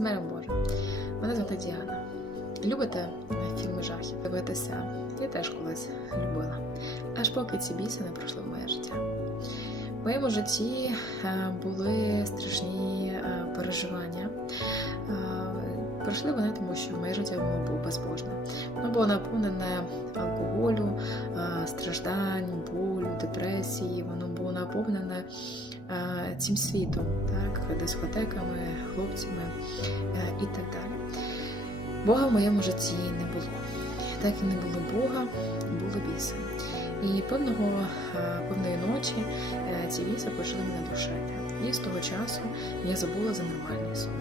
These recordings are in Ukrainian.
Миром Боже, мене звати Діана. Любите фільми жахів? Дивитися? Я теж колись любила. Аж поки ці біси не пройшли в моє життя. В моєму житті е, були страшні е, переживання. Е, Пройшли вони, тому що моє життя воно було безбожне. Воно було наповнене алкоголю, страждань, болю, депресії. Воно було наповнене цим світом, так, дискотеками, хлопцями е, і так далі. Бога в моєму житті не було. Так і не було Бога, було біса. І певного, е, певної ночі е, ці віси почали мене душити. І з того часу я забула за нормальний сон.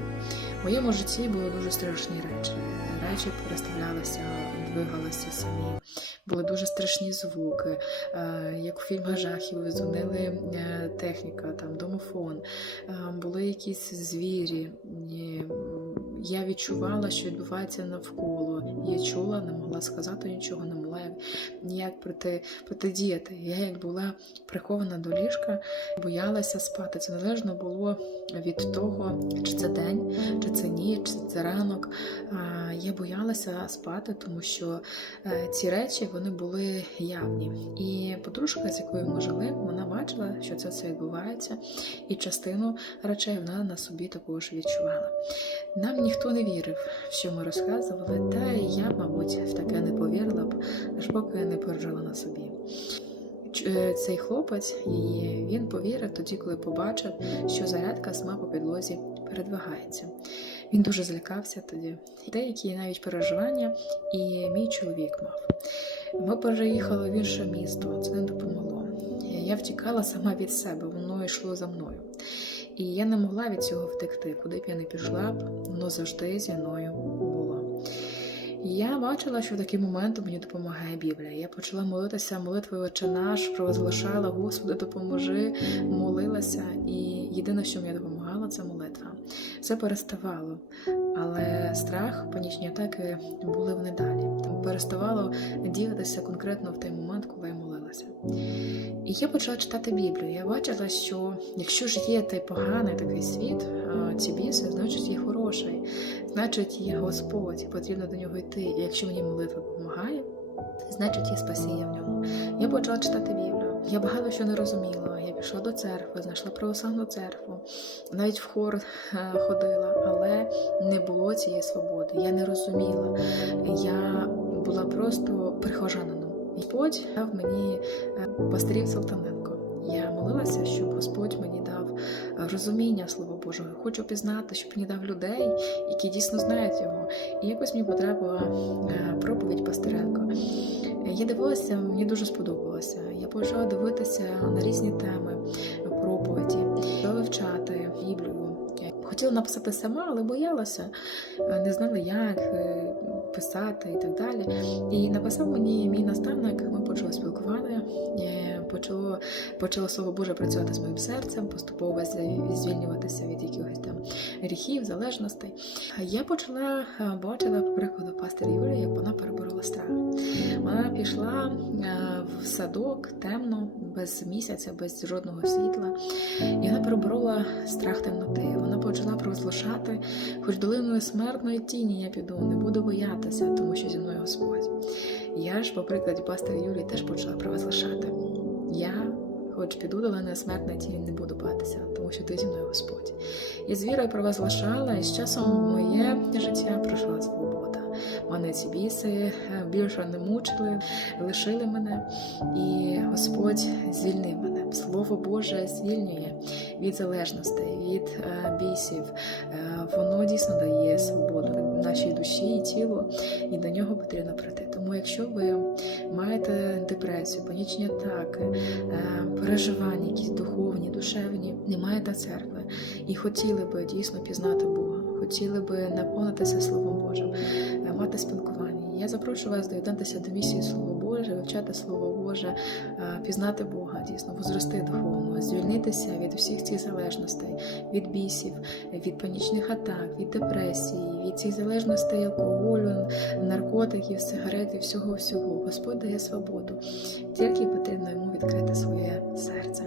В моєму житті були дуже страшні речі. Речі переставлялися, двигалися самі. Були дуже страшні звуки, е, як у фільмах жахів дзвонили е, техніка, там домофон, Е, були якісь звірі. Ні, Я відчувала, що відбувається навколо. Я чула, не могла сказати нічого, не могла ніяк проти, протидіяти. Я як була прихована до ліжка, боялася спати. Це залежно було від того, чи це день, чи це ніч, це ранок. Я боялася спати, тому що е, ці речі вони були явні. І подружка, з якою ми жили, вона бачила, що це все відбувається, і частину речей вона на собі також відчувала. Нам ніхто не вірив, що ми розказували, та я, мабуть, в таке не повірила б, аж поки не пережила на собі. Е, Цей хлопець її він повірив тоді, коли побачив, що зарядка сама по підлозі передвигається. Він дуже злякався тоді. Деякі навіть переживання, і мій чоловік мав. Ми переїхали в інше місто, це не допомогло. Я втікала сама від себе, воно йшло за мною. І я не могла від цього втекти. Куди б я не пішла б, воно завжди зі мною. Я бачила, що в такі моменти мені допомагає Біблія. Я почала молитися молитвою Отче наш, провозглашала, Господи, допоможи, молилася, і єдине, що мені допомагало, це молитва. Все переставало, але страх, панічні атаки були вони далі. Тому переставало діятися конкретно в той момент, коли я молилася. І я почала читати Біблію. Я бачила, що якщо ж є той поганий такий світ, ці значить є Господь, потрібно до нього йти. І якщо мені молитва допомагає, значить є спасіння в ньому. Я почала читати Біблію. Я багато що не розуміла. Я пішла до церкви, знайшла православну церкву, навіть в хор е, ходила, але не було цієї свободи. Я не розуміла. Я була просто прихожанином. Господь дав мені е, пастирів Салтаненко. Я молилася, щоб Господь мені дав розуміння Слова Божого. Хочу пізнати, щоб мені дав людей, які дійсно знають його. І якось мені потрапила е, проповідь Пастиренко. Е, Я дивилася, мені дуже сподобалося. Я почала дивитися на різні теми проповіді, вивчати Біблію. Хотіла написати сама, але боялася, не знала, як е, писати і так далі. І написав мені мій наставник, ми почали спілкування, почало, почало слово Боже працювати з моїм серцем, поступово звільнюватися від якихось там гріхів, залежностей. Я почала е, бачила по прикладу пастиря Юлії, як вона переборола страх. Вона пішла е, в садок темно, без місяця, без жодного світла, і вона переборола страх темноти. Вона почала провозглашати, хоч долиною смертної тіні я піду, не буду боятися, тому що зі мною Господь. Я ж, по прикладі пастора Юлії, теж почала провозглашати. Я, хоч піду долиною смертної тіні, не буду боятися, тому що ти зі мною Господь. І з вірою провозглашала, і з часом моє життя пройшла свобода. Мене ці біси е, більше не мучили, лишили мене, і Господь звільнив мене. Слово Боже звільнює від залежностей, від е, бісів. Е, воно дійсно дає свободу нашій душі і тілу, і до нього потрібно прийти. Тому, якщо ви маєте депресію, панічні атаки, переживання, якісь духовні, душевні, не маєте церкви і хотіли би дійсно пізнати Бога, хотіли би наповнитися Словом Божим, е, мати спілкування. Я запрошую вас доєднатися до місії Слово Боже, вивчати Слово Боже, е, пізнати Бога, дійсно, возрости духовно, звільнитися від усіх цих залежностей, від бісів, від панічних атак, від депресії, від цих залежностей алкоголю, наркотиків, сигарет і всього всього. Господь дає свободу. Тільки потрібно йому відкрити своє серце.